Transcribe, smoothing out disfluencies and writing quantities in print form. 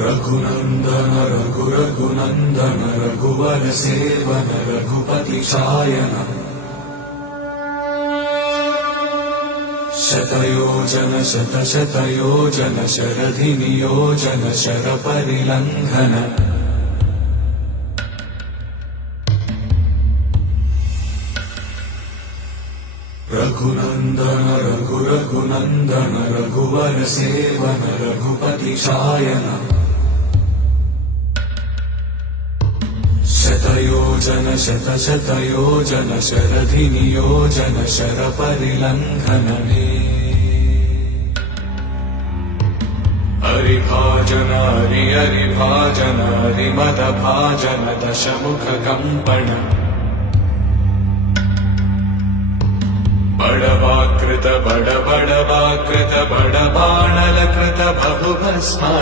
रघुनन्दन रघुनन्दन रघुवर सेवन रघुपति शायन शतयोजन शतशतयोजन शरधि नियोजन शरपरिलङ्घन रघुनन्दन रघुनन्दन रघुवर सेवन रघुपति शायन शतयोजन शतशतयोजन शरधि नियोजन शरपरिलङ्घन हरिभाजन हरिभाजन हरिमदभाजन दशमुख कंपन बड़वाकृत बड़वाकृत बड़बाणलकृत बहुभस्मा